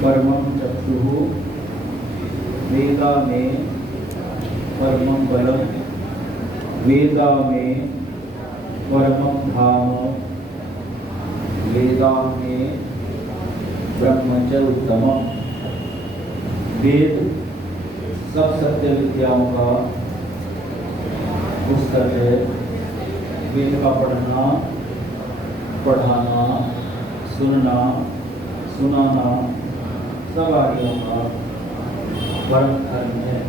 परमं चक्षुः वेदा में परमं बलम वेदा में परमं धाम वेदा में ब्रह्म च उत्तमम्। वेद सब सत्य विद्याओं का पुस्तक है। वेद का पढ़ना, पढ़ाना, सुनना, सुनाना सब आर्यों का परम धर्म है।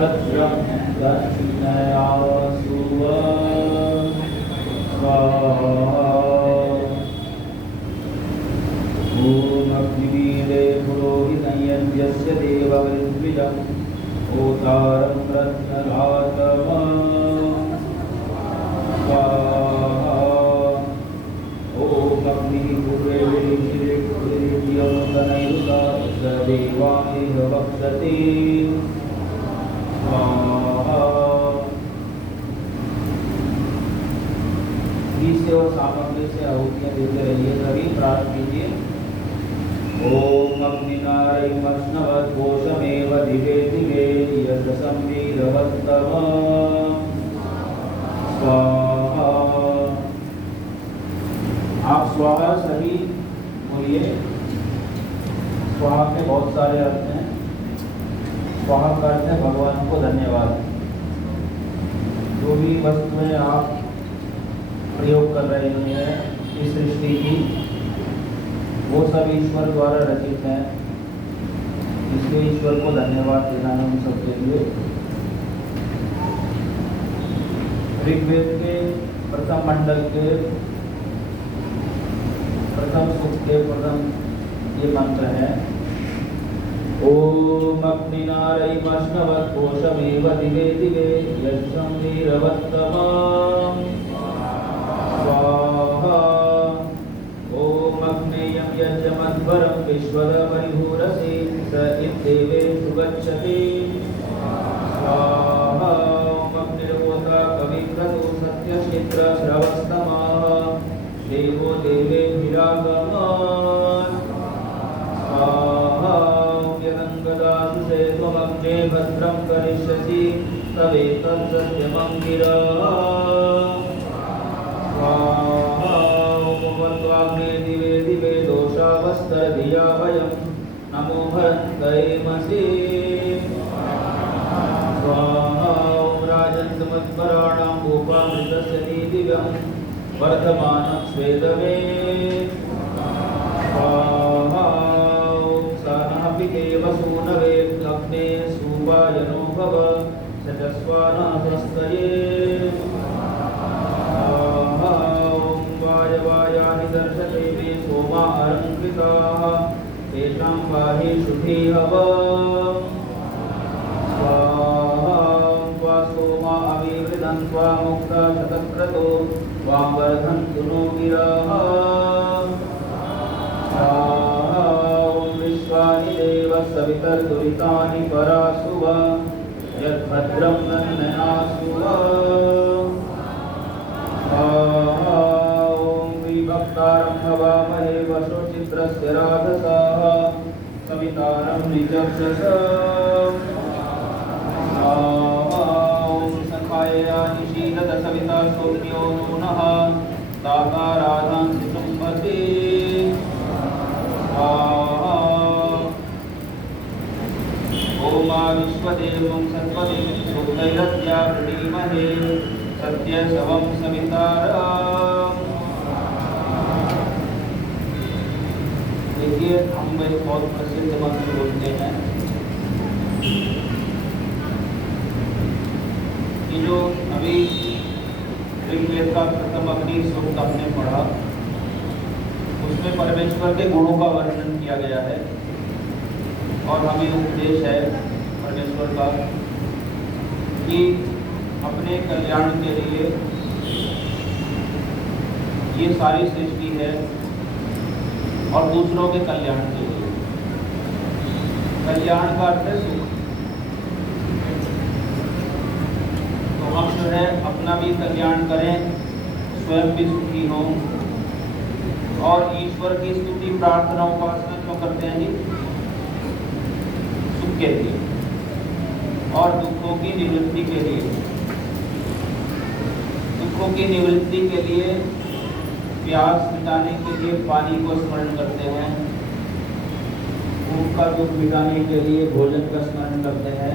भद्रं दक्षिणयासु स्वाहा। ओम अग्निवीरे पुरोहितं यज्ञस्य देववृद्विजं होतारं रत्नघातमं स्वाहा। ओम अग्निः पूर्वेभिर्यौतनयुता देवानिह वक्षति स्वाहा। से और सामग्री से आहुतियां देते रहिए। सभी प्रार्थ कीजिए। ओम अग्निनारयमश्नवद्घोषमेव दिवे दिवे यशसं वीरवत्तमं स्वाहा। आप स्वाहा सही बोलिए। स्वाहा के बहुत सारे अर्थ हैं। स्वाहा का अर्थ है भगवान को धन्यवाद। जो भी वस्तुएं आप प्रयोग कर रहे हैं इस सृष्टि की, वो सब ईश्वर द्वारा रचित हैं। इसलिए ईश्वर को धन्यवाद देना है उन सबके लिए। ऋग्वेद के प्रथम मंडल के प्रथम सूक्त के प्रथम ये मंत्र है। ओम अग्निनारयमश्नवद्घोषमेव दिवे दिवे यशसं वीरवत्तमं स्वाहा। ओम अग्नेयं यज्ञमध्वरं विश्वदमरिभूरसि स इत्येवेषु गच्छति स्वाहा। ओम अग्निर्होता कविक्रतु सत्यक्षेत्रश्रवस्तमः देवो देवेभिरागमन् स्वाहा। यदङ्गदाशुषे त्वमग्ने भद्रं करिष्यसि तवेतत् सत्यमङ्गिरः स्वाहा। ओमवत्वाग्ने दिवे दिवे दोषावस्तरधिया वयं नमो हरन्तयेमसि स्वाहा। ओम राजन्तमत्पराणां गोपामृतस्य दिव्यं वर्धमानं स्वेदमे स्वाहा। ओम सानहपितेव सूनवे लग्ने सुवायनो भव सचस्वानाथस्तये स्वाहा। ओम वायवायानि दर्शते सोमा अलङ्कृताः तेषां पाहि शुद्धि हव स्वाहा। त्वा सोमा अविवृधं त्वा मुक्ता शतक्रतो त्वां वर्धन्तु नो गिरः स्वाहा। ओम विश्वानि देवः सवितर्दुरितानि परासुव यद्भद्रं नन्दनासु स्वाहा। ओम विभक्तारं हवामहे वशोचित्रस्य राधसः सवितारं निचक्षसः स्वाहा। ओम सखायानि शीलत सविता सौम्यो नूनः ताकाराधां सुषुम्भते स्वाहा। ओमा विश्वदेवं सत्त्वं सुक्तैरत्या प्रणीमहे सत्यशवं सवितारम्। देखिए, हम एक बहुत प्रसिद्ध मंत्र बोलते हैं कि जो अभी ऋग्वेद का प्रथम अग्नि सूक्त हमने पढ़ा, उसमें परमेश्वर के गुणों का वर्णन किया गया है और हमें उपदेश है परमेश्वर का कि अपने कल्याण के लिए ये सारी सृष्टि है और दूसरों के कल्याण के लिए। कल्याण का अर्थ है सुख। तो हम जो है अपना भी कल्याण करें, स्वयं भी सुखी हों। और ईश्वर की स्तुति प्रार्थना उपासना क्यों करते हैं जी? सुख के लिए और दुखों की निवृत्ति के लिए। दुखों की निवृत्ति के लिए, प्यास मिटाने के लिए पानी को स्मरण करते हैं, भूख का दुख मिटाने के लिए भोजन का स्मरण करते हैं,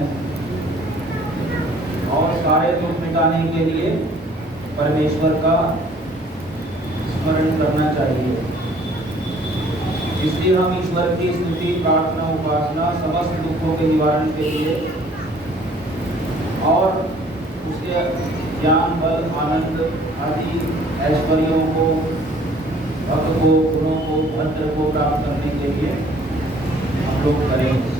और सारे दुख मिटाने के लिए परमेश्वर का स्मरण करना चाहिए। इसलिए हम ईश्वर की स्तुति प्रार्थना उपासना समस्त दुखों के निवारण के लिए और उसके ज्ञान बल आनंद आदि ऐश्वर्यों को, भक्त को, गुणों को, भद्र को प्राप्त करने के लिए हम लोग करेंगे।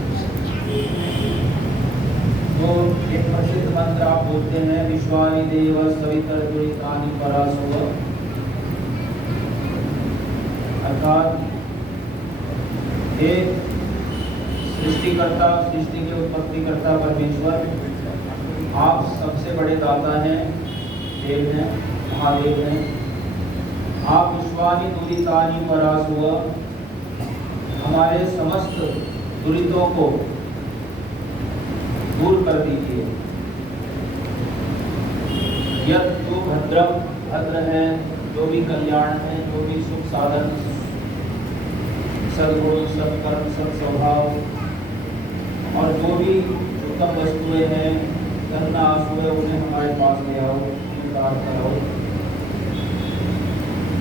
तो एक प्रसिद्ध मंत्र आप बोलते हैं, विश्वानि देव सवितर दुरितानि परासुव। अर्थात हे सृष्टिकर्ता, सृष्टि के उत्पत्तिकर्ता परमेश्वर, आप सबसे बड़े दाता हैं, देव हैं, महादेव हैं। आप विश्वानि दुरितानि परासुव, हमारे समस्त दुरितों को दूर कर दीजिए। यत् जो भद्रम, भद्र है, जो भी कल्याण है, जो भी सुख साधन, सद्गुण, सत्कर्म, सत्स्वभाव और जो भी उत्तम वस्तुएं हैं, करना आंसू है, उन्हें हमारे पास ले आओ, उन्हें प्राप्त कराओ।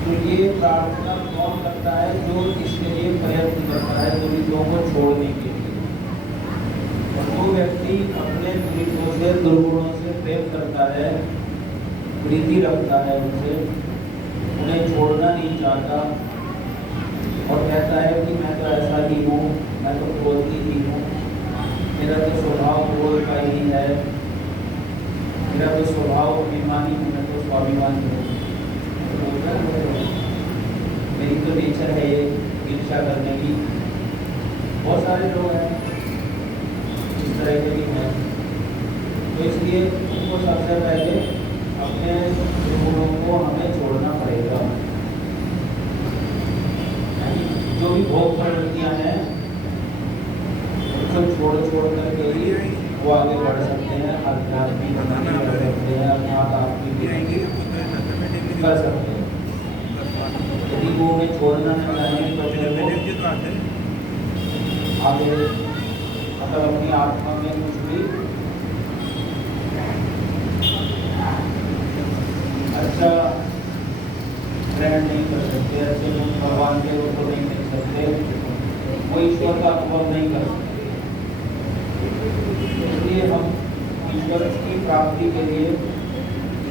तो ये प्रार्थना कौन करता है? जो इसके लिए प्रयत्न करता है, दुरितों को छोड़ने के लिए। और जो व्यक्ति अपने दुरितों से, दुर्गुणों से प्रेम करता है, प्रीति रखता है उनसे, उन्हें छोड़ना नहीं चाहता और कहता है कि मैं तो ऐसा ही हूँ, मैं तो क्रोधी ही हूँ, मेरा तो स्वभाव क्रोध का ही है, मेरा तो स्वभाव अभिमानी हूँ, मैं तो स्वाभिमानी हूँ, मेरी तो नेचर है ये ईर्ष्या करने की। बहुत सारे लोग हैं इस तरह के भी हैं। तो इसलिए उनको सबसे पहले अपने गुणों को हमें छोड़ना पड़ेगा। जो भी भोग प्रवृत्तियाँ हैं उनको छोड़ करके ही वो आगे बढ़ सकते हैं, आध्यात्मिक उन्नति कर सकते हैं, अपने आध्यात्मिक कर सकते हैं। यदि वो उन्हें छोड़ना नहीं चाहेंगे तो फिर वो आगे मतलब अपनी आत्मा में कुछ भी अच्छा ग्रहण नहीं कर सकते, अच्छे भगवान के रूप को नहीं देख सकते, वो ईश्वर का अनुभव नहीं कर सकते। इसलिए हम ईश्वर की प्राप्ति के लिए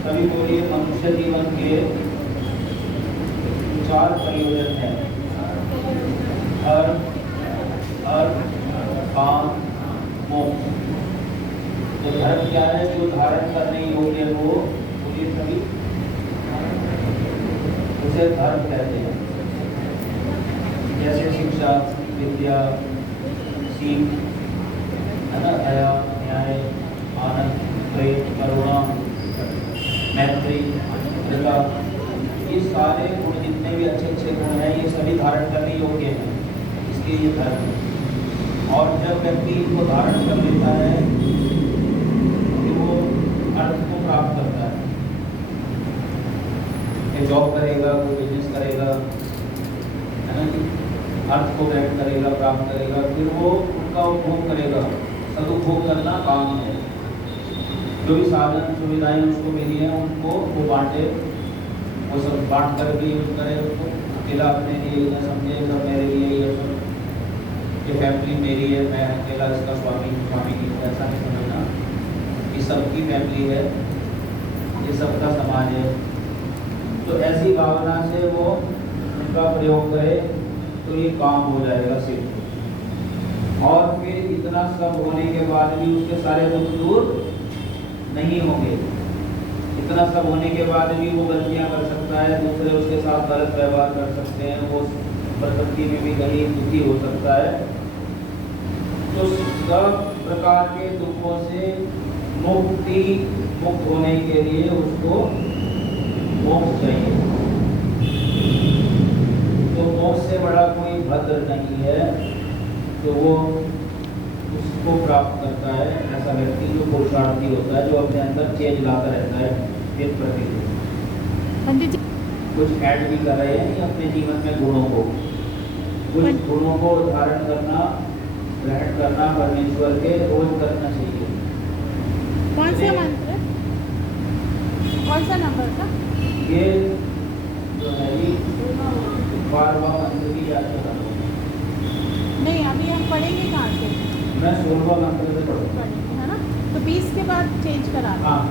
सभी बोलिए मनुष्य जीवन के 4 प्रयोजन हैं। अर्थ, काम, मोक्ष। तो धर्म क्या है? जो धारण करने योग्य हो, बोलिए सभी, उसे धर्म कहते हैं। जैसे शिक्षा, विद्या, सीख, है ना, दया, न्याय, आनंद, प्रेम, करुणा, मैत्री, कृपा, ये सारे गुण जितने भी अच्छे अच्छे गुण हैं, ये सभी धारण करने योग्य हैं, इसलिए ये धर्म है। और जब व्यक्ति इनको धारण कर लेता है तो वो अर्थ को प्राप्त करता है। ये जॉब करेगा, कोई बिजनेस करेगा, है ना, अर्थ को ग्रहण करेगा, प्राप्त करेगा, फिर वो उनका उपभोग करेगा। सदुपभोग करना काम है। जो भी साधन सुविधाएं उसको मिली हैं उनको वो बांटे, वो सब बांट कर भी यूज करे उसको। अकेला अपने लिए न समझे, सब मेरे लिए, ये सब ये फैमिली मेरी है, मैं अकेला इसका स्वामी की, ऐसा नहीं समझना। ये सबकी फैमिली है, ये सबका समाज है। तो ऐसी भावना से वो उनका प्रयोग करे तो ये काम हो जाएगा सिर्फ। और फिर इतना सब होने के बाद भी उसके सारे दुख दूर नहीं होंगे। इतना सब होने के बाद भी वो गलतियां कर सकता है, दूसरे उसके साथ गलत व्यवहार कर सकते हैं, वो प्रकृति में भी कहीं दुखी हो सकता है, तो सब प्रकार के दुखों से मुक्त होने के लिए उसको मोक्ष चाहिए। तो मोक्ष से बड़ा कोई भद्र नहीं है तो वो उसको प्राप्त करता है ऐसा व्यक्ति जो पुरुषार्थी होता है, जो अपने अंदर चेंज लाता रहता है दिन प्रतिदिन। पंडित जी कुछ ऐड भी कर रहे हैं अपने जीवन में गुणों को, कुछ गुणों को धारण करना, ग्रहण करना परमेश्वर के रोज करना चाहिए। कौन सा मंत्र, कौन सा नंबर का? ये जो है ये 12वां मंत्र की यात्रा करो। नहीं, अभी हम पढ़ेंगे कहाँ से? मैं 16वां मंत्र से पढ़ूँगा, है ना? तो 20 के बाद चेंज करा। हाँ,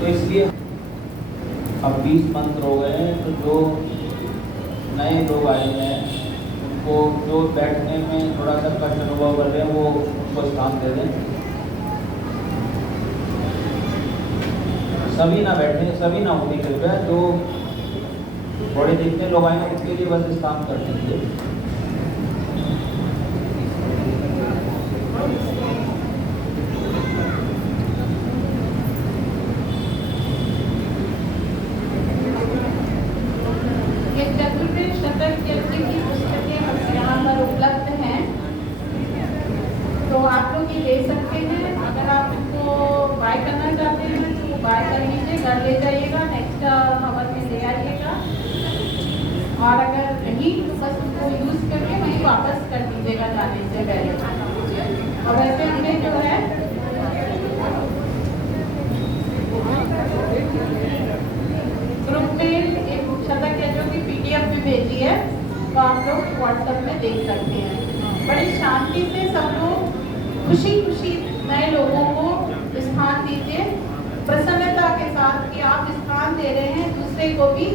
तो इसलिए अब 20 मंत्र हो गए हैं, तो जो नए लोग आए हैं उनको जो बैठने में थोड़ा सा कष्ट अनुभव कर रहे हैं वो उनको स्थान दे दें। सभी ना बैठे, सभी ना उठे कृपया, जो थोड़े जितने लोग आए हैं उनके लिए बस स्थान कर दीजिए। तो आप लोग ये ले सकते हैं। अगर आप इसको बाय करना चाहते हैं तो बाय कर लीजिए, घर ले जाइएगा, नेक्स्ट हवन में ले आइएगा। और अगर नहीं तो बस उसको यूज़ करके वहीं वापस कर दीजिएगा जाने से पहले। और वैसे हमने जो है ग्रुप में एक शतक है जो कि PDF भी भेजी है, तो आप लोग व्हाट्सएप में देख सकते हैं। बड़ी शांति से सब लोग खुशी खुशी नए लोगों को स्थान दीजिए, प्रसन्नता के साथ कि आप स्थान दे रहे हैं दूसरे को भी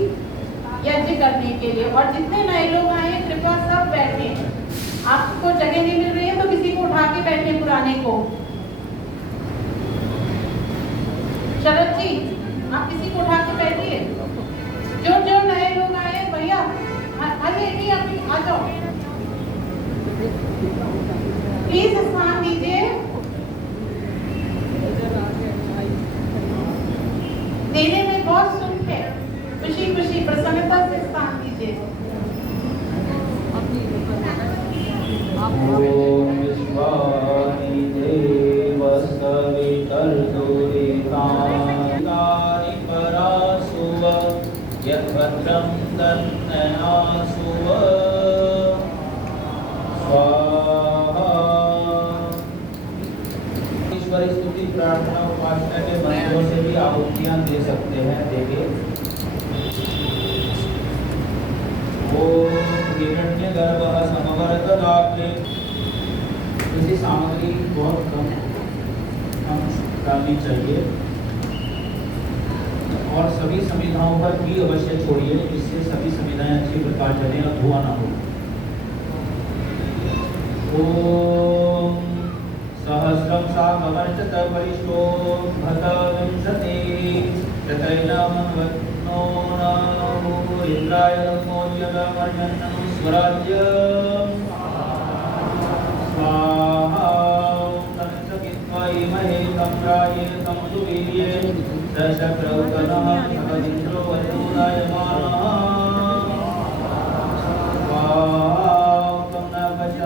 यज्ञ करने के लिए। और जितने नए लोग आए हैं कृपया सब बैठे। आपको जगह नहीं मिल रही है तो किसी को उठा के बैठे, पुराने को। शरद जी आप किसी को उठा के बैठिए। जो नए लोग आए हैं भैया आइए, नहीं अभी आ जाओ, प्लीज स्थान दीजिए। देने में बहुत सुख है, खुशी खुशी प्रसन्नता से स्थान दीजिए। ओम विश्वानि देव सवितर्दुरितानि परासुव यद्भद्रं दन्नयासुव स्वाहा। ईश्वरी स्तुति प्रार्थना उपासना के मंत्रों से भी आहुतियां दे सकते हैं। देखिए ओम हिरण्यगर्भः समवर्तदात्रे। इसी सामग्री बहुत कम हम डालनी चाहिए और सभी संविधाओं पर भी अवश्य छोड़िए, जिससे सभी संविधाएं अच्छी प्रकार चलें और धुआं ना हो। ओम सहस्रम सामवर्तत वरिष्ठो भत विंशति ततैनमवत्नो नमो इंद्राय नमोऽयमर्यन्नं स्वराज्यं स्वाहा। तत्सवित्वा इमहे तम्राये तमसुवीर्ये दशक्रौतनः सदिन्द्रो वरुणायमानः स्वाहा।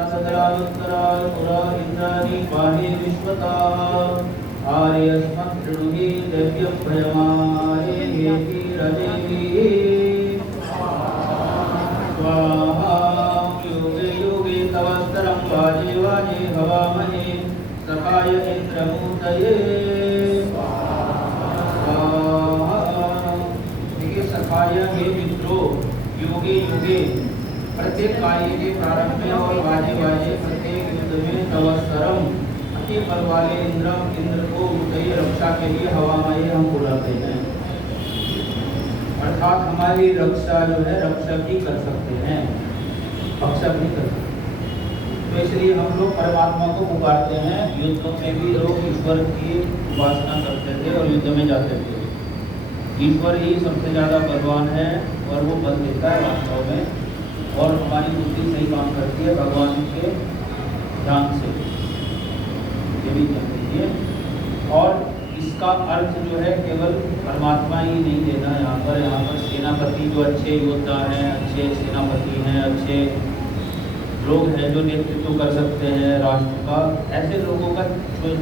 सदरायुत्तराय पुरा इंद्राणि पाहि विश्वता आर्यस्मत् शृणुहि दिव्यं भयमारे हेति रजेहि स्वाहा। युगे युगे तवस्तरं वाजे वाजे हवामहे सखाय इंद्रमूर्तये स्वाहा। देखिए सखाय हे मित्रों, युगे युगे प्रत्येक कार्य के प्रारंभ में और वाजे वाजे प्रत्येक युद्ध में तवस्तरम अति बल वाले इंद्र को उदय रक्षा के लिए हवामय हम बुलाते हैं, अर्थात हमारी रक्षा जो है रक्षक ही कर सकते हैं, भक्षक नहीं कर सकते। तो इसलिए हम लोग परमात्मा को पुकारते हैं। युद्धों में भी लोग ईश्वर की उपासना करते थे और युद्ध में जाते थे। ईश्वर ही सबसे ज़्यादा बलवान है और वो बल देता है वास्तव में। और हमारी बुद्धि सही काम करती है भगवान के ध्यान से, ये भी ध्यान दीजिए। और इसका अर्थ जो है केवल परमात्मा ही नहीं देना, यहाँ पर सेनापति जो अच्छे योद्धा हैं, अच्छे सेनापति हैं, अच्छे लोग हैं जो नेतृत्व कर सकते हैं राष्ट्र का, ऐसे लोगों का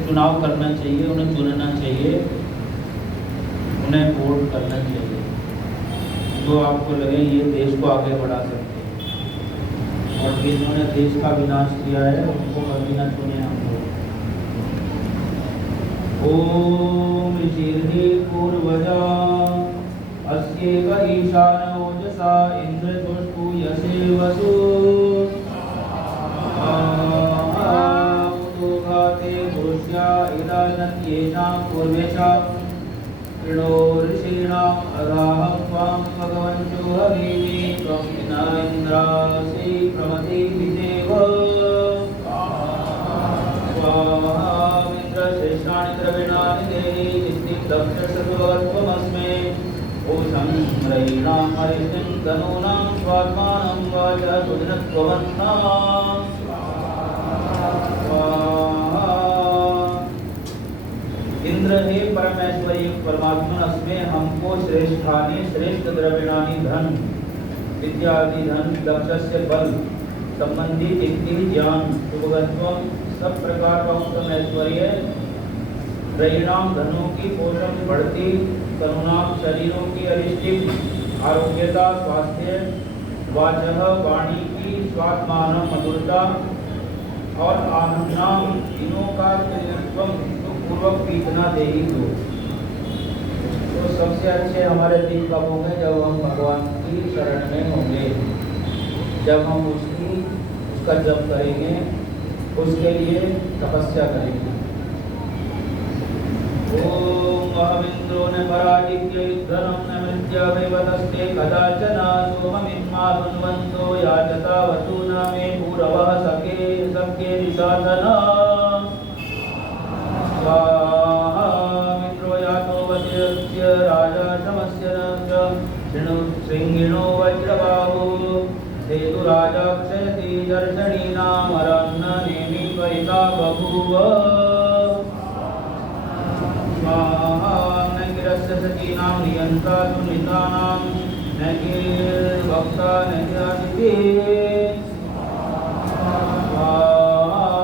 चुनाव करना चाहिए, उन्हें चुनना चाहिए, उन्हें वोट करना चाहिए, जो आपको लगे ये देश को आगे बढ़ा सकते हैं। और जिन्होंने देश का विनाश किया है उनको कभी न चुने हम लोग। ओम ऋषि पूर्वजा अस्येव ईशान ओजसा इंद्र तुष्टु यसे वसु घाते पुरुष्या इदानत्येषां पूर्वेषां कृणो ऋषीणाम् अगाहं त्वां भगवन्तो हवीमि त्वं न इन्द्रासि प्रमति विदेव स्वाहामिन्द्रश्रेष्ठानि द्रविणानि देहि नित्यं दक्षसर्वत्वमस्मे ओषं रयीणां हरिष्टिं धनूनां स्वात्मानं वाच सुदिनत्वमन्ना इंद्र हे परमेश्वरी परमात्मा अस्मे हमको श्रेष्ठानि श्रेष्ठ द्रविणानि धन विद्यादि धन दक्षस्य बल संबंधी इति ज्ञान शुभगत्वम सब प्रकार का उत्तम ऐश्वर्य रयीणाम धनों की पोषण बढ़ती तरुणाम शरीरों की अरिष्टि आरोग्यता स्वास्थ्य वाचः वाणी की स्वात्मान मधुरता और आनंदाम तीनों का त्रित्वम पूर्वक पीतना देही दो। तो सबसे अच्छे हमारे दिन कब होंगे? जब हम भगवान की शरण में होंगे, जब हम उसका जप करेंगे, उसके लिए तपस्या करेंगे। ओम अहमिंद्रो न पराजित्य युद्धनं न मृत्युमेवतस्ते कदाचन सोममिन्मा धन्वन्तो याचता वसुना मे पूरवः सखे निशाचन मित्रो यातो वस्य राजा शमस्य न श्रृंगिणो वज्रबाहु सेतु राजा क्षयति दर्शनीनामरन्न नेमि परिता बभूव न गिरस्य सखीनां नियन्ता सुनितानां न गिर्भक्ता न गिरादिति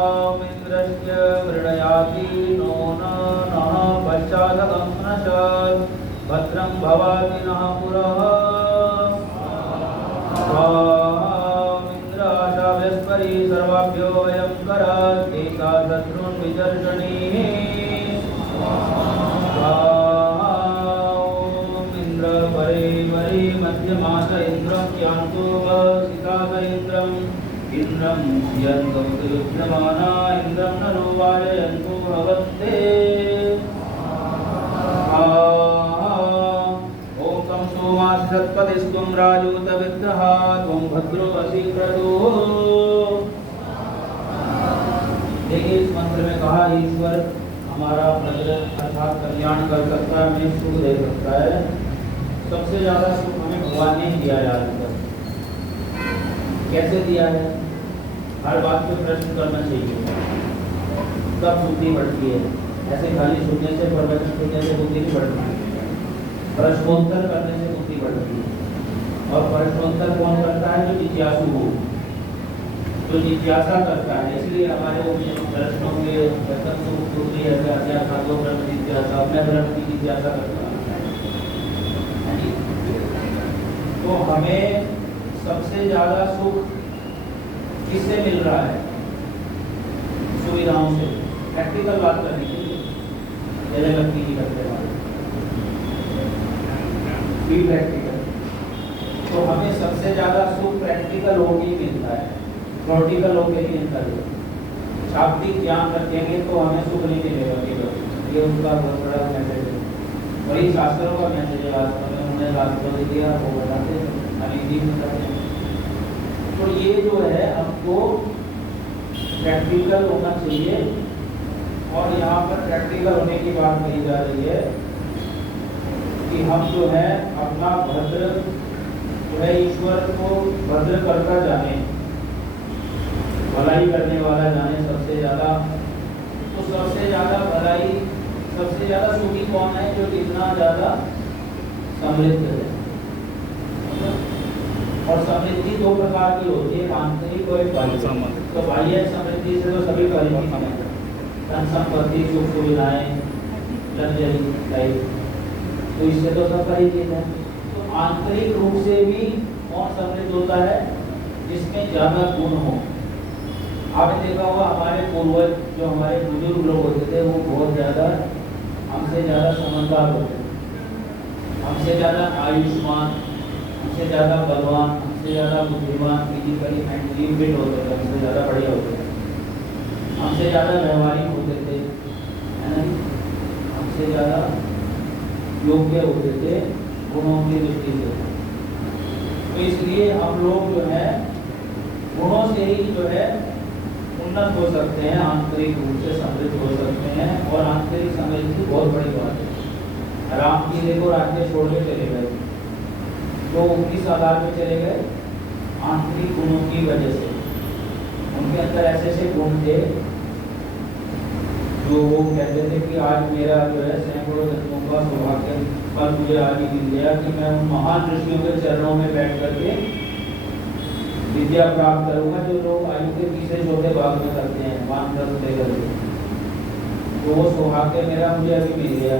स्वामिन्द्रस्य मृडयाति नो नः पश्चादगं नशात् भद्रं भवाति नः पुरः स्वामिन्द्राशाभ्यस्परि सर्वाभ्यो वयं करात् एता शत्रून् विदर्शनीः इंद्र परे परे मध्यमास इंद्रं यान्तो वसितास इंद्रम् इंद्रं यन्तो युध्यमाना इंद्रं नरो वाजयन्तो भवन्ते ओम तं सोमास सत्पतिस्त्वं राजूत विग्रह त्वं भद्रो असि क्रतुः। देखिए इस मंत्र में कहा ईश्वर हमारा भद्र अर्थात कल्याण कर सकता है, हमें सुख दे सकता है। सबसे ज्यादा सुख हमें भगवान ने दिया है आज तक। कैसे दिया है? हर बात पे प्रश्न करना चाहिए, तब बुद्धि बढ़ती है। ऐसे खाली सुनने से प्रवचन सुनने से बुद्धि नहीं बढ़ती, प्रश्नोत्तर करने से बुद्धि बढ़ती है। और प्रश्नोत्तर कौन करता है? जो जिज्ञासु हो, जो जिज्ञासा करता है। इसलिए हमारे प्रश्नों के वचन से उत्तरी है जिज्ञासा, अपने धर्म की जिज्ञासा करता है। तो हमें सबसे ज्यादा सुख किससे मिल रहा है? सुविधाओं से। प्रैक्टिकल बात करने के लिए जैसे व्यक्ति नहीं करते भी प्रैक्टिकल। तो हमें सबसे ज्यादा सुख प्रैक्टिकल होके ही मिलता है, थ्योरेटिकल होके नहीं मिलता है। शाब्दिक ज्ञान रखेंगे तो हमें सुख नहीं मिलेगा केवल। ये उनका बहुत बड़ा मैसेज है, वही शास्त्रों का मैसेज है। वास्तव में उन्होंने शास्त्रों ने दिया, वो बताते हैं, हिंदी में बताते हैं। तो ये जो है हमको प्रैक्टिकल होना चाहिए। और यहाँ पर प्रैक्टिकल होने की बात कही जा रही है कि हम जो है अपना भद्र वह ईश्वर को भद्र करता जाने, भलाई करने वाला जाने सबसे ज्यादा। तो सबसे ज्यादा भलाई, सबसे ज्यादा सुखी कौन है? जो इतना ज्यादा समृद्ध है। और समृद्धि दो प्रकार की होती है, आंतरिक और एक बाह्य। तो बाह्य समृद्धि से तो सभी परिचित हैं, धन संपत्ति, सुख सुविधाएं, लग्जरी लाइफ, तो इससे तो सब परिचित है। तो आंतरिक रूप से भी कौन समृद्ध होता है? जिसमें ज्यादा गुण हो। आपने देखा होगा हमारे पूर्वज, जो हमारे बुजुर्ग लोग होते थे, वो बहुत ज्यादा हमसे ज्यादा समझदार होते थे, हमसे ज्यादा आयुष्मान, हमसे ज़्यादा बलवान, हमसे ज़्यादा बुद्धिमान, फिजिकली मेंटली फिट होते थे, हमसे ज़्यादा बढ़िया होते थे, हमसे ज़्यादा व्यवहारिक होते थे, है ना, हमसे ज़्यादा योग्य होते थे गुणों की दृष्टि से। तो इसलिए हम लोग जो है गुणों से ही जो है उन्नत हो सकते हैं, आंतरिक रूप से समृद्ध हो सकते हैं। और आंतरिक समृद्धि बहुत बड़ी बात है। राम जी देखो राज्य छोड़ के चले गए, तो 19 आधार में चले गए आंतरिक गुणों की वजह से। उनके अंदर ऐसे ऐसे गुण थे जो वो कहते थे कि आज मेरा जो है सैकड़ों जन्मों का सौभाग्य कल मुझे आज ही मिल गया कि मैं उन महान ऋषियों के चरणों में बैठ करके विद्या प्राप्त करूंगा, जो लोग आयु के तीसरे चौथे भाग में करते हैं, वानप्रस्थ लेकर के। तो वो सौभाग्य मेरा मुझे अभी मिल गया।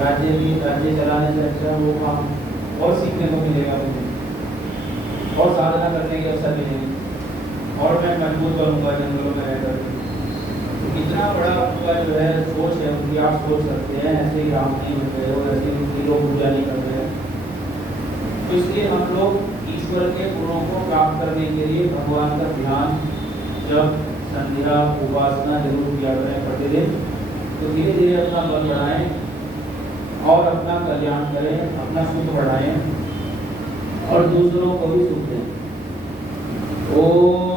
राज्य चलाने से अच्छा वो काम और सीखने को मिलेगा मुझे, और साधना करने के अवसर मिलेंगे, और मैं मजबूत बनूंगा जंगलों में रहकर। तो कितना बड़ा उनका जो है सोच है उनकी, आप सोच सकते हैं। ऐसे ही राम नहीं बन रहे हो, ऐसे उनकी लोग पूजा नहीं कर रहे हैं। तो इसलिए हम लोग ईश्वर के गुणों को प्राप्त करने के लिए भगवान का ध्यान, जब संध्या, उपासना जरूर किया करें प्रतिदिन। तो धीरे धीरे अपना बल बढ़ाएं और अपना कल्याण करें, अपना सुख बढ़ाएं और दूसरों को भी सुख दें। ओम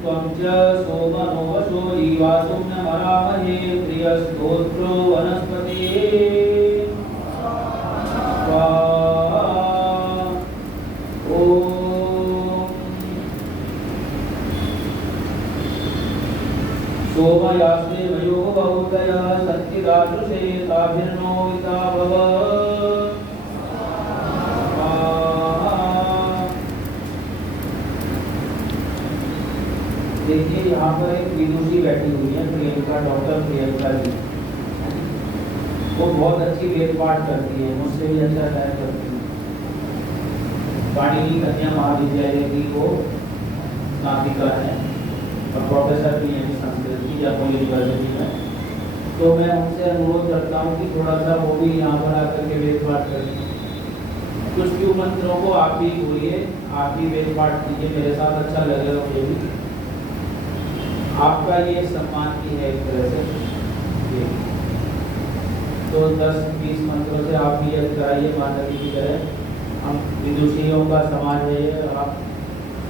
त्वं च सोमनो वसो जीवासुं न मरामहे प्रियस्तोत्रो वनस्पतिः स्वाहा। ओम सोमयास्ते वयो बहुतयः सत्तिदादृशे ताभिर्नो विता भव। देखिए यहाँ पर एक विदुषी बैठी हुई है, प्रियंका, डॉक्टर प्रियंका जी। वो बहुत अच्छी वेद पाठ करती है, मुझसे भी अच्छा गायन करती है। पाणिनि कन्या महाविद्यालय की वो स्नातिका है और प्रोफेसर भी है संस्कृत की जयपुर यूनिवर्सिटी में। तो मैं उनसे अनुरोध करता हूँ कि थोड़ा सा वो भी यहाँ पर आकर के वेद पाठ करें। कुछ few मंत्रों को आप भी बोलिए, आप भी वेद पाठ कीजिए मेरे साथ, अच्छा लगेगा मुझे भी। आपका ये सम्मान की है एक तरह से। तो 10-20 मंत्रों से आप भी यज्ञ कराइए माता जी की तरह। हम विदुषियों का समाज है ये, आप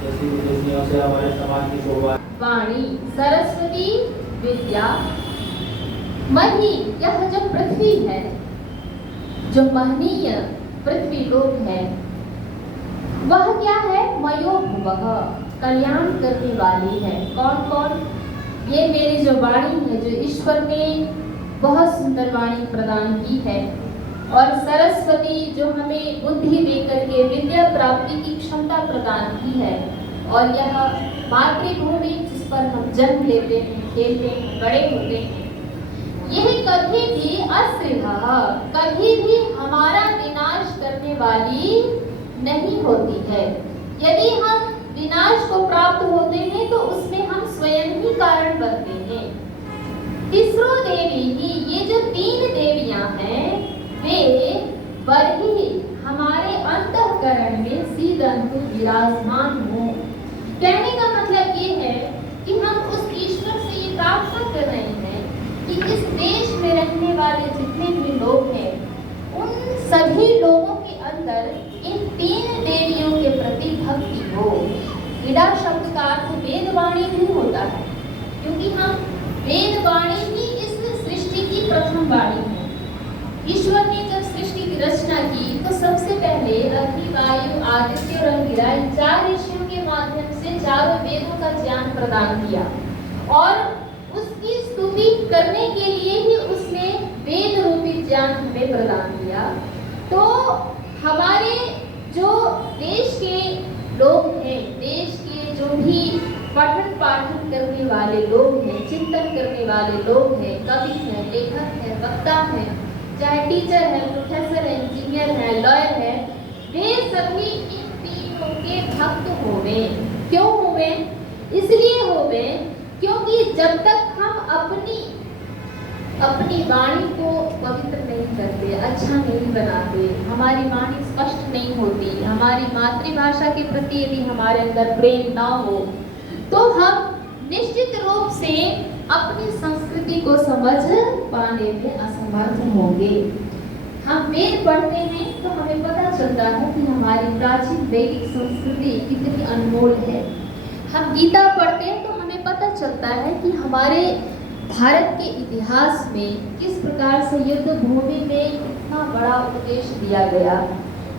जैसी विदुषियों से हमारे समाज की शोभा। वाणी सरस्वती विद्या मही, यह जो पृथ्वी है, जो महनीय पृथ्वी लोक है, वह क्या है? मयो भुवः, कल्याण करने वाली है। कौन कौन? ये मेरी जो वाणी है, जो ईश्वर ने बहुत सुंदर वाणी प्रदान की है, और सरस्वती जो हमें बुद्धि देकर के विद्या प्राप्ति की क्षमता प्रदान की है, और यह मातृभूमि जिस पर हम जन्म लेते हैं, खेलते हैं, बड़े होते हैं, यह कभी भी अस्त्रिहः, कभी भी हमारा विनाश करने वाली नहीं होती है। यदि हम विनाश को प्राप्त होते हैं तो उसमें हम स्वयं ही कारण बनते हैं। तीसरो देवी ही, ये जो 3 देवियां हैं, वे बरही हमारे अंतःकरण में सीदंतु विराजमान हो। कहने का मतलब ये है कि हम उस ईश्वर से ये प्रार्थना कर रहे हैं कि इस देश में रहने वाले जितने भी लोग हैं, उन सभी लोगों के अंदर इन 3 देवियों के प्रति भक्ति हो। इडा शब्द का अर्थ वेदवाणी भी होता है, क्योंकि हम वेदवाणी ही इस सृष्टि की प्रथम वाणी है। ईश्वर ने जब सृष्टि की रचना की तो सबसे सबसे पहले अग्नि, वायु, आदित्य और अंगिरा इन 4 ऋषियों के माध्यम से चारों वेदों का ज्ञान प्रदान किया और उसकी स्तुति करने के लिए ही उसने वेद रूपी ज्ञान हमें प्रदान किया। तो हमारे जो देश के लोग हैं, देश के जो भी पठन पाठन करने वाले लोग हैं, चिंतन करने वाले लोग हैं, कवि हैं, लेखक हैं, वक्ता हैं, चाहे टीचर है, प्रोफेसर है, इंजीनियर है, लॉयर है, वे सभी इन तीनों के भक्त होवे। क्यों होवे? इसलिए होवे क्योंकि जब तक हम अपनी वाणी को पवित्र नहीं करते, अच्छा नहीं बनाते, हमारी वाणी स्पष्ट नहीं होती, हमारी मातृभाषा के प्रति यदि हमारे अंदर प्रेम ना हो, तो हम निश्चित रूप से अपनी संस्कृति को समझ पाने में असमर्थ होंगे। हम वेद पढ़ते हैं तो हमें पता चलता है कि हमारी प्राचीन वैदिक संस्कृति कितनी अनमोल है। हम गीता पढ़ते हैं तो हमें पता चलता है कि हमारे भारत के इतिहास में किस प्रकार से युद्ध भूमि में इतना बड़ा उपदेश दिया गया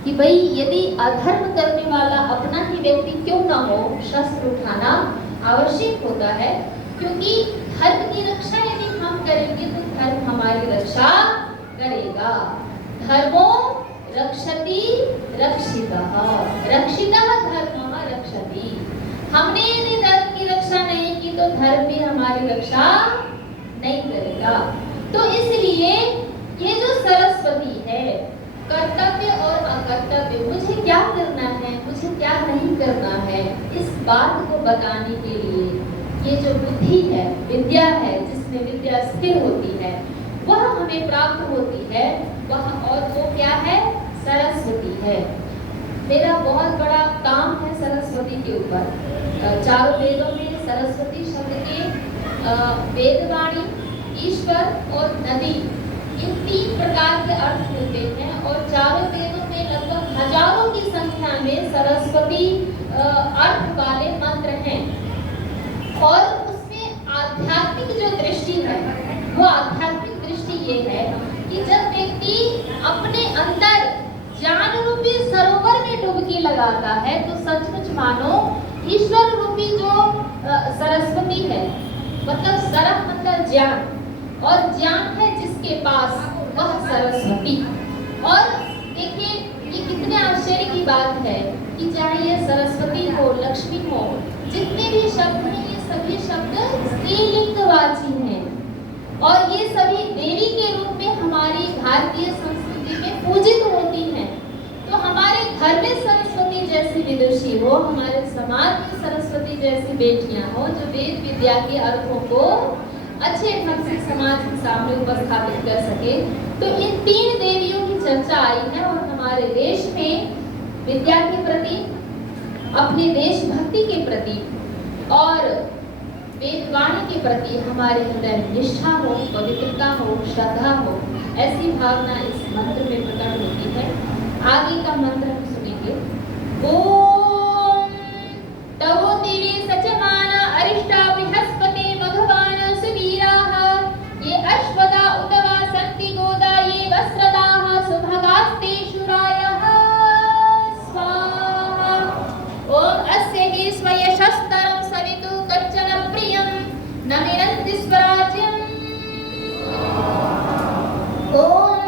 कि भाई यदि अधर्म करने वाला अपना ही व्यक्ति क्यों ना हो, शस्त्र उठाना आवश्यक होता है, क्योंकि धर्म की रक्षा यदि हम करेंगे तो धर्म हमारी रक्षा करेगा। धर्मो रक्षति रक्षितः, रक्षितः धर्मः रक्षति। हमने यदि धर्म की रक्षा नहीं की तो धर्म भी हमारी रक्षा नहीं करेगा। तो इसलिए ये जो सरस्वती है, कर्तव्य और अकर्तव्य, मुझे क्या करना है, मुझे क्या नहीं करना है, इस बात को बताने के लिए ये जो बुद्धि है, विद्या है, जिसमें विद्या स्थिर होती है, वह हमें प्राप्त होती है। वह और वो क्या है? सरस्वती है। मेरा बहुत बड़ा काम है सरस्वती के ऊपर। चारों वेदों में सरस्वती शब्द के वेदवाणी, ईश्वर और नदी, इन 3 प्रकार के अर्थ मिलते हैं और चारों वेदों में लगभग हजारों की संख्या में सरस्वती अर्थ वाले मंत्र हैं। और उसमें आध्यात्मिक जो दृष्टि है, वो आध्यात्मिक दृष्टि ये है कि जब व्यक्ति अपने अंदर ज्ञान रूपी सरोवर में डुबकी लगाता है तो सचमुच मानो ईश्वर रूपी जो सरस्वती है, मतलब सरस मतलब ज्ञान, और ज्ञान है जिसके पास वह सरस्वती। और देखिए ये कितने आश्चर्य की बात है कि चाहे ये सरस्वती हो, लक्ष्मी हो, जितने भी शब्द हैं ये सभी शब्द स्त्रीलिंगवाची हैं और ये सभी देवी के रूप में हमारी भारतीय संस्कृति में पूजित होती हैं। तो हमारे घर में सरस्वती जैसी विदुषी हो, हमारे समाज में सरस्वती जैसी बेटियां हो जो वेद विद्या के अर्थों को अच्छे ढंग से समाज के सामने उपस्थापित कर सके। तो इन 3 देवियों की चर्चा आई है और हमारे देश में विद्या के प्रति, अपने देशभक्ति के प्रति और वेदवाणी के प्रति हमारे अंदर निष्ठा हो, पवित्रता हो, श्रद्धा हो, ऐसी भावना इस मंत्र में प्रकट होती है। आगे का मंत्र हम सुनेंगे। ओम तवो दिवे सचमाना अरिष्टा बृहस्पते मघवान सुवीराः ये अश्वदा उतवा सन्ति गोदा ये वस्त्रदाः सुभगास्ते शुरायः स्वाहा। ओम अस्य हि स्वयशस्तरं सवितु कच्चन प्रियं न मिनन्ति स्वराज्यम्। ओम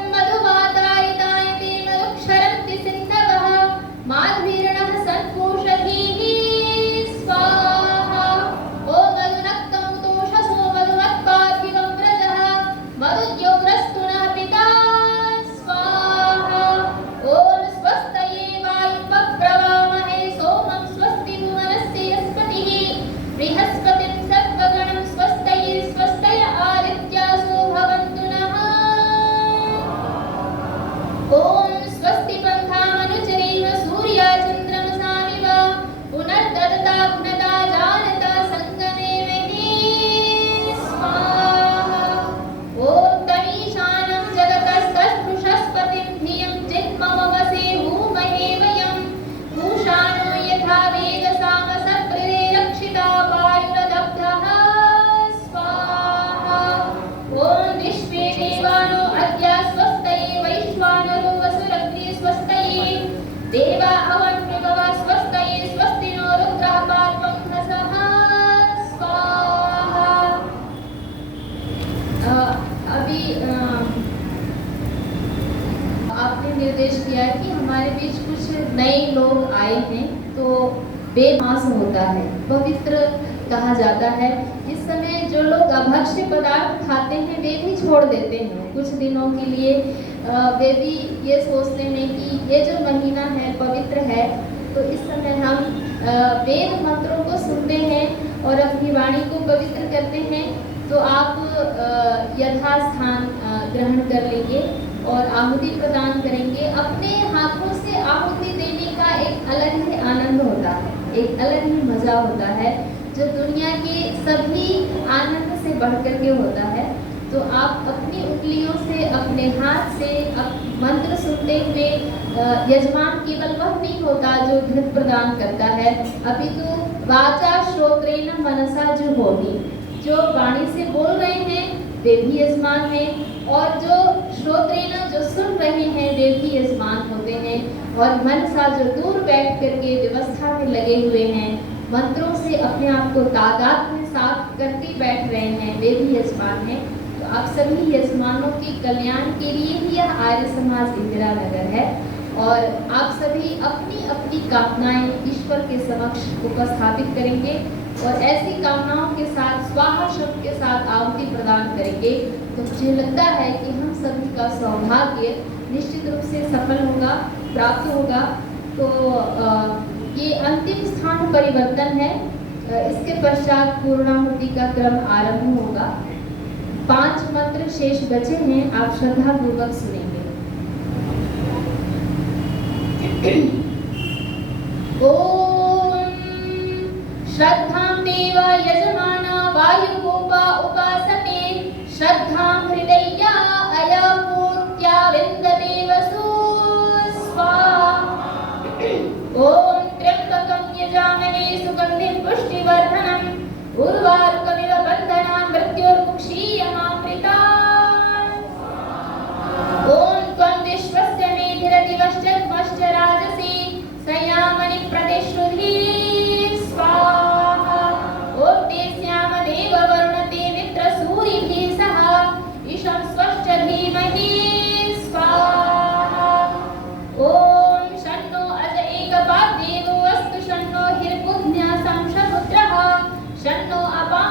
बेमास होता है, पवित्र कहा जाता है। इस समय जो लोग अभक्ष्य पदार्थ खाते हैं वे भी छोड़ देते हैं कुछ दिनों के लिए। वे भी ये सोचते हैं कि ये जो महीना है पवित्र है, तो इस समय हम वेद मंत्रों को सुनते हैं और अपनी वाणी को पवित्र करते हैं। तो आप यथास्थान ग्रहण कर लेंगे और आहुति प्रदान करेंगे। अपने हाथों से आहुति देने का एक अलग ही आनंद होता है, एक अलग ही मजा होता है, जो दुनिया के सभी आनंद से बढ़कर के होता है। तो आप अपनी उंगलियों से, अपने हाथ से मंत्र सुनते हुए, यजमान केवल वह नहीं होता जो घृत प्रदान करता है, अपितु वाचा श्रोत्रेण मनसा जो होगी, जो वाणी से बोल रहे हैं वे भी यजमान हैं, और जो श्रोत्रेण जो सुन रहे हैं वे भी यजमान होते हैं, और मनसा जो दूर बैठ करके व्यवस्था में लगे हुए हैं, मंत्रों से अपने आप को तादाद में साफ करके बैठ रहे हैं, वे भी यजमान हैं। तो आप सभी यजमानों के कल्याण के लिए ही यह आर्य समाज इंदिरा नगर है, और आप सभी अपनी अपनी कामनाएं ईश्वर के समक्ष उपस्थापित करेंगे और ऐसी कामनाओं के साथ स्वाहा शब्द के साथ आहुति प्रदान करेंगे। तो मुझे लगता है कि हम सभी का सौभाग्य निश्चित रूप से सफल होगा, प्राप्त होगा। तो ये अंतिम स्थान परिवर्तन है। इसके पश्चात पूर्णाहुति का क्रम आरंभ होगा। 5 मंत्र शेष बचे हैं, आप श्रद्धा पूर्वक सुनेंगे। ओम श्रद्धां देव यजमाना वायुगोपा उपासते, श्रद्धां हृदया अयपूर्त्या विन्ददेवसु स्वाहा। ओम त्र्यंबकं यजामहे सुगन्धिं पुष्टिवर्धनम्, उर्वारुकमिव बन्धनान् मृत्युर्मुक्षीयमामृता। ओम त्वं विश्वस्य मेधिरदिवश्चर्मश्च राजसी, संयामनि प्रतिश्रुति स्वाहा। ओम ते श्याम देव वरुणते मित्र सूरिभिः सह, ईशं स्वश्च धीमहि स्वाहा। ओम शन्नो अज एकपादेवो अस्तु, शन्नो हिरपुध्न्या संशपुत्रः, शन्नो अपां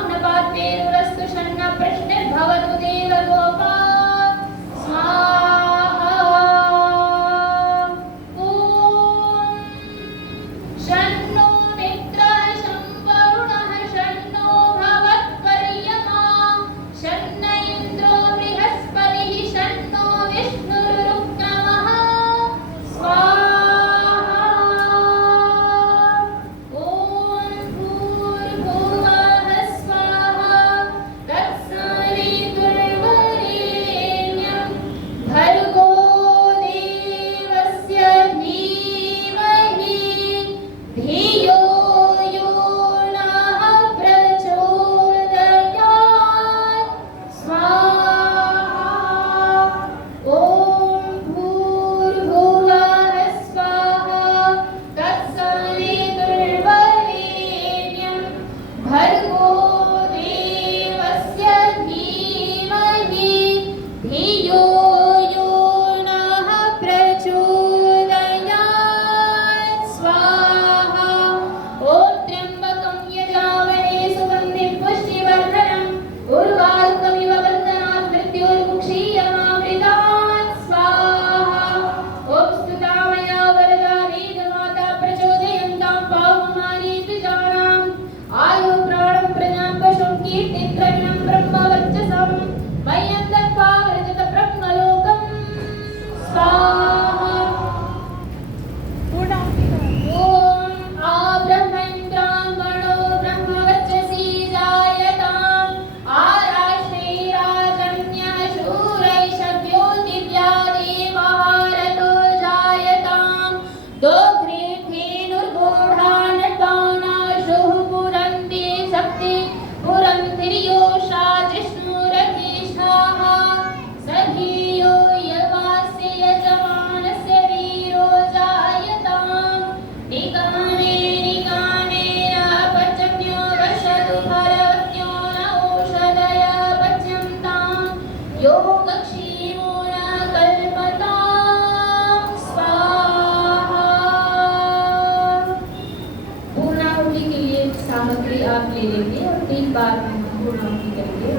सामग्री आप ले लेंगे और 3 बार हम पूर्णाहुति करेंगे।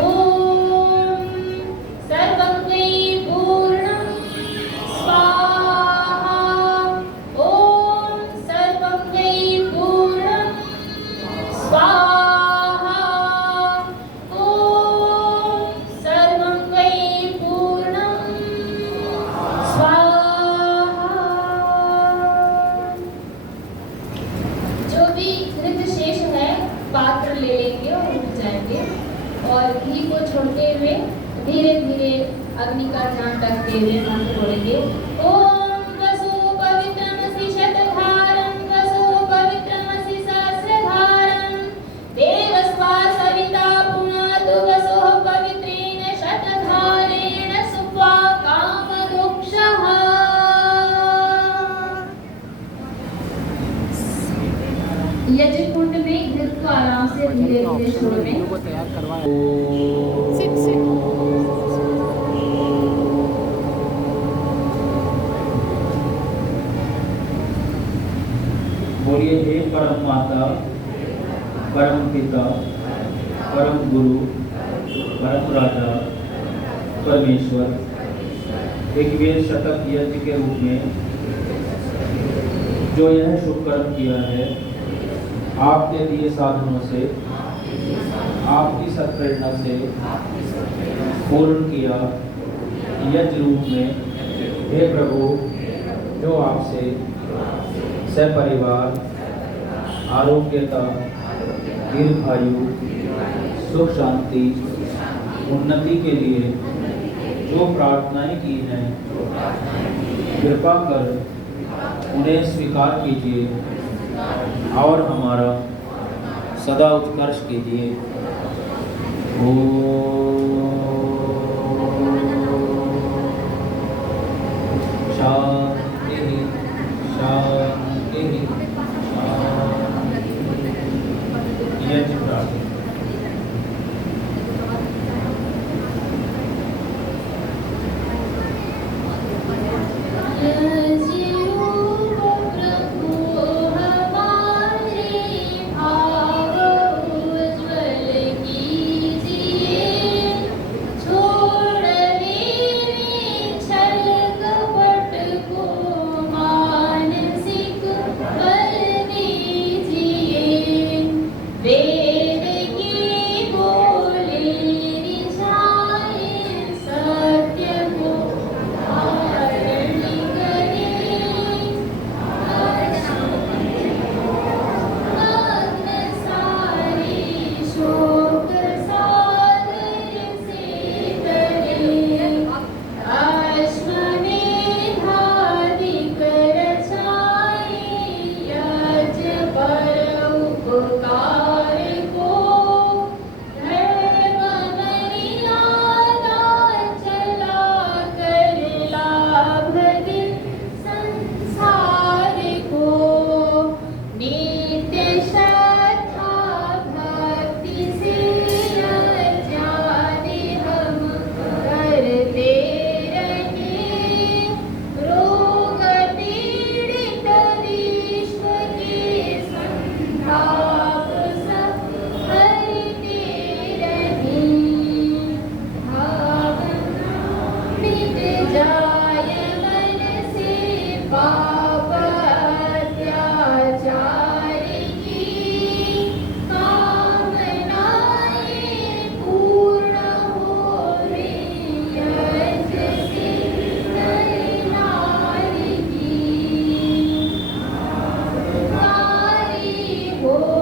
ओम सर्वं वै पूर्णं स्वाहा। ओम सर्वं वै पूर्णं स्वाहा। ओम सर्वं वै पूर्णं स्वाहा। जो भी घृत शेष है पात्र ले लेंगे और उठ जाएंगे और घी को छोड़ते हुए धीरे धीरे अग्नि का ध्यान रखते हुए मंत्र बोलेंगे। ओम वसु पवित्रमसि शतधारं वसु पवित्रमसि सहस्रधारं देवस्वा सविता पुनातु वसुः पवित्रेण शतधारेण सुप्वा कामदोक्षः। यज्ञ कुंड में घृत को आराम से धीरे धीरे छोड़ें। Sit, sit. बोलिए हे परम माता, परम पिता, परम गुरु, परम राजा, परमेश्वर, 21वें शतक यज्ञ के रूप में जो यह शुभ कर्म किया है, आपके दिए साधनों से, आपकी सत्प्रेरणा से पूर्ण किया यज्ञ रूप में, हे प्रभु, जो आपसे सपरिवार आरोग्यता, दीर्घायु, सुख शांति, उन्नति के लिए जो प्रार्थनाएं की हैं, कृपा कर उन्हें स्वीकार कीजिए और हमारा सदा उत्कर्ष कीजिए। शांति शांति शांति। यज्ञ प्रार्थना। हो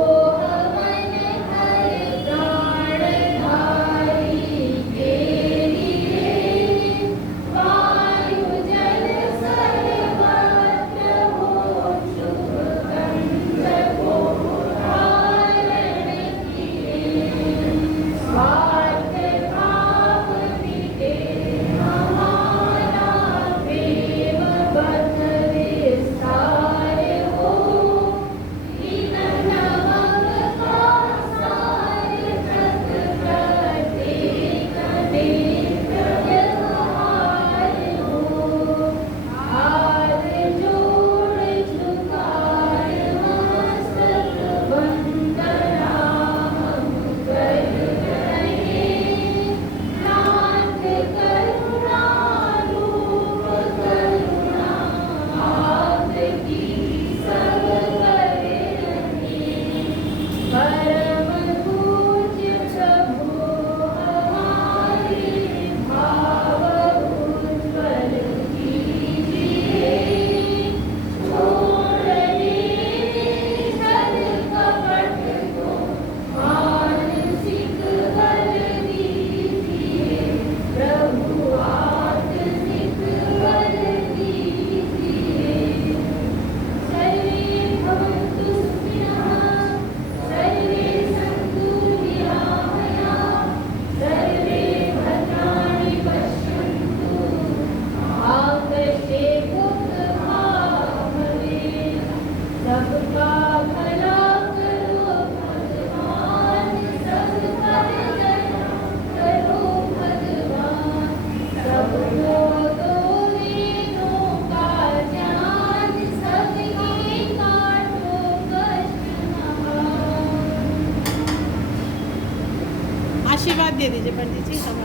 आशीर्वाद दे दीजिए पंडित जी सब।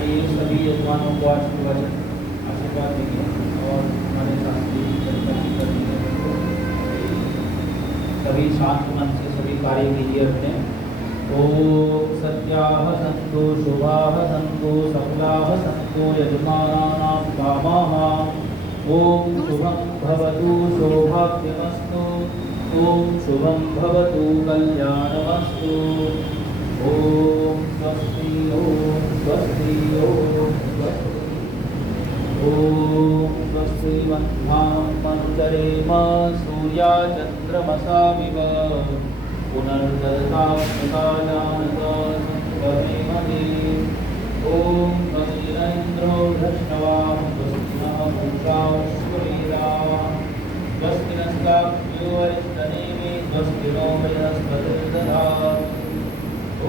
आइए सभी यजमानों को आशीर्वाद देंगे और हमारे शास्त्री सभी शांत मन से सभी कार्य कीजिए अपने। ओम सत्याः सन्तु शुभाः सन्तु सफलाः सन्तु यजमानानां कामाः। ओम शुभं भवतु सौभाग्यमस्तु। ओम शुभं भवतु कल्याणमस्तु। ओम स्वस्ति ओम स्वस्ति ओम स्वस्ति। ओम स्वस्ति मन्थामन्तरेम सूर्याचन्द्रमसाविव पुनर्दशात्मकाजानतसंभवेमहि। ओम स्वस्ति न इन्द्रो वृष्णवाः स्वस्ति नः पूषा विश्ववेदाः स्वस्ति नस्ताभ्यो अरिष्टनेमिः स्वस्ति नो बृहस्पतिर्दधातु।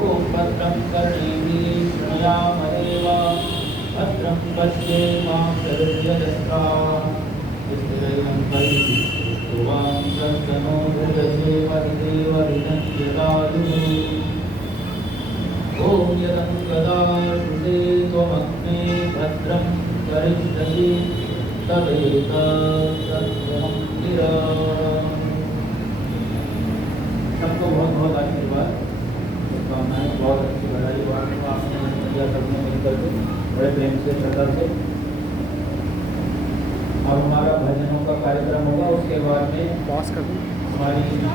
ओम भद्रं कर्णेभिः शृणुयामदेव भद्रं पश्येमाक्षभिर्यजत्राः स्थिरैरङ्गैः स्तुवांसस्तनो भृजसेवहिदेवहिनन्यदायुः। ॐ यदङ्गदाशुषे त्वमग्ने भद्रं करिष्यसि तदेतत्सत्यं गिरा। सबको बहुत बहुत आशीर्वाद शुभकामनाएं। बहुत अच्छी बधाई आपने सबने मिलकर के बड़े प्रेम से श्रद्धा से। अब हमारा भजनों का कार्यक्रम होगा, उसके बाद में हमारी